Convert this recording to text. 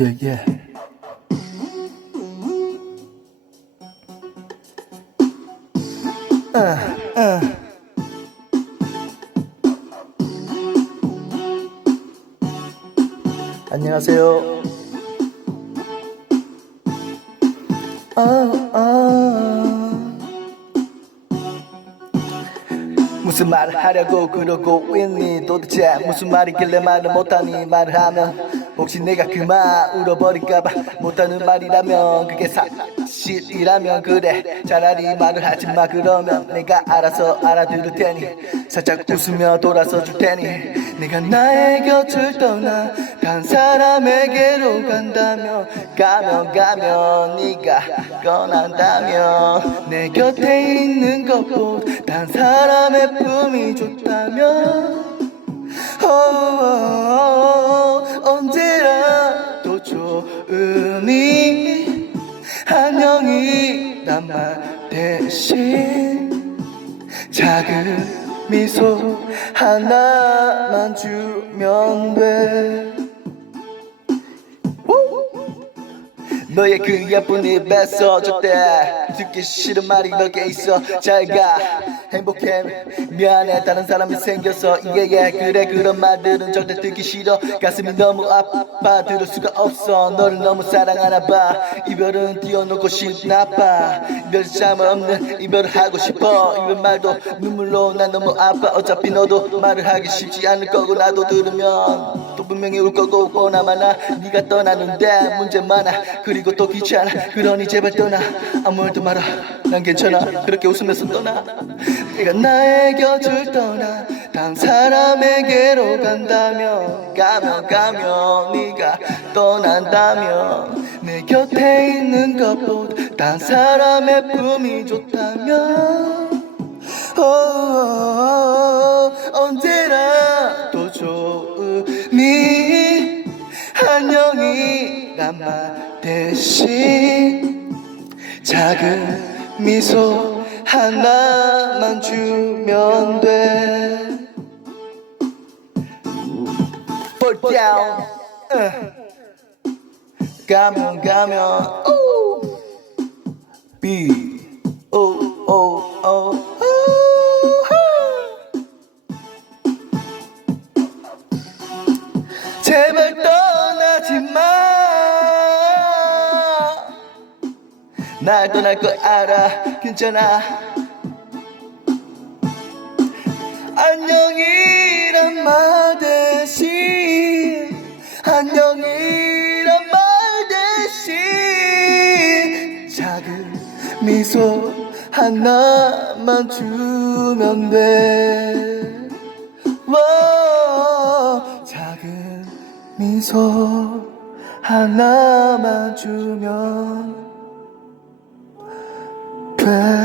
예, 예. 아, 아. 안녕하세요. 아, 아. 무슨 말을 하려고 그러고 있니 도대체 무슨 말이길래 말을 못하니 말을 하면 혹시 내가 그만 울어버릴까봐 못하는 말이라면 그게 사실이라면 그래. 차라리 말을 하지마. 그러면 내가 알아서 알아들을 테니. 살짝 웃으며 돌아서 줄 테니. 내가 나의 곁을 떠나 단 사람에게로 간다면 가면 가면 네가 떠난다면 내 곁에 있는 것보다 단 사람의 품이 좋다면 말 대신 작은 미소 하나만 주면 돼. 너의 그 예쁜 입에서 절대 듣기 싫은 말이 몇개 있어. 잘가 행복해. 미안해 다른 사람이 생겨서. 예예 그래 그런 말들은 절대 듣기 싫어. 가슴이 너무 아파. 들을 수가 없어. 너를 너무 사랑하나 봐. 이별은 띄워놓고 싶나 봐. 이별 참 없는 이별을 하고 싶어. 이별 말도 눈물로 난 너무 아파. 어차피 너도 말을 하기 쉽지 않을 거고 나도 들으면 또 분명히 울 거고 보나마나 네가 떠나는데 문제 많아. 그리고 또 귀찮아. 그러니 제발 떠나. 아무 말도 마라 난 괜찮아. 그렇게 웃으면서 떠나. 네가 나의 곁을 떠나. 다음 사람에게로 간다면 가면 가면 네가 떠난다면 내 곁에 있는 것보다 다른 사람의 품이 좋다면. 어, 언제라도 좋으니 안녕이란 말 대신 작은 미소 하나만 주면 돼. Down. 어. 가면 가면. 오. B. O O O. 제발 떠 날 떠날 거 알아, 괜찮아. 안녕이란 말 대신, 안녕이란 말 대신, 작은 미소 하나만 주면 돼. 와, 작은 미소 하나만 주면 돼.